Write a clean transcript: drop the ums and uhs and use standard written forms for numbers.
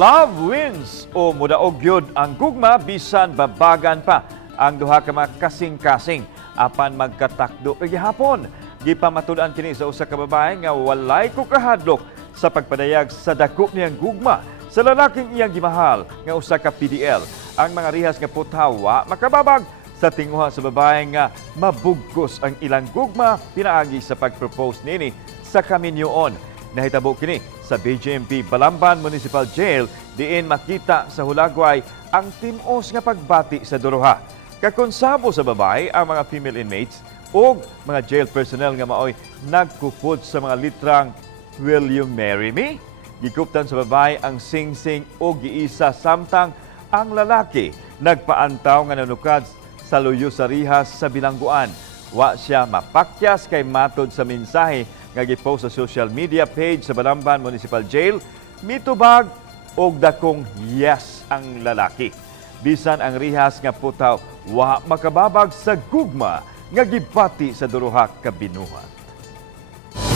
Love wins o mudaog gyud ang gugma bisan babagan pa ang duha ka mga kasing-kasing apan magkatakdo gihapon. Gipamatudan kini sa usa ka babae nga walay ko kahadlok sa pagpadayag sa dako niyang gugma sa lalaking iyang gimahal nga usa ka PDL. Ang mga rihas nga putawa makababag sa tinguha sa babae nga mabugkos ang ilang gugma pinaagi sa pagpropose nini sa kaminyoon. Nahitabo kini sa BGMP Balamban Municipal Jail diin makita sa hulagway ang timos nga pagbati sa duruha. Kakonsabo sa babae ang mga female inmates o mga jail personnel nga maoy nagkupod sa mga litrang "Will you marry me?" Gikuptan sa babae ang sing-sing o giisa samtang ang lalaki nagpaantaw nga nanukad sa luyo sa rihas sa bilangguan. Wa siya mapakyas kay matod sa mensahe nga gipost sa social media page sa Balamban Municipal Jail, mitubag og dakong yes ang lalaki. Bisan ang rihas nga putaw, wa makababag sa gugma nga gibati sa duruha ka binuhat.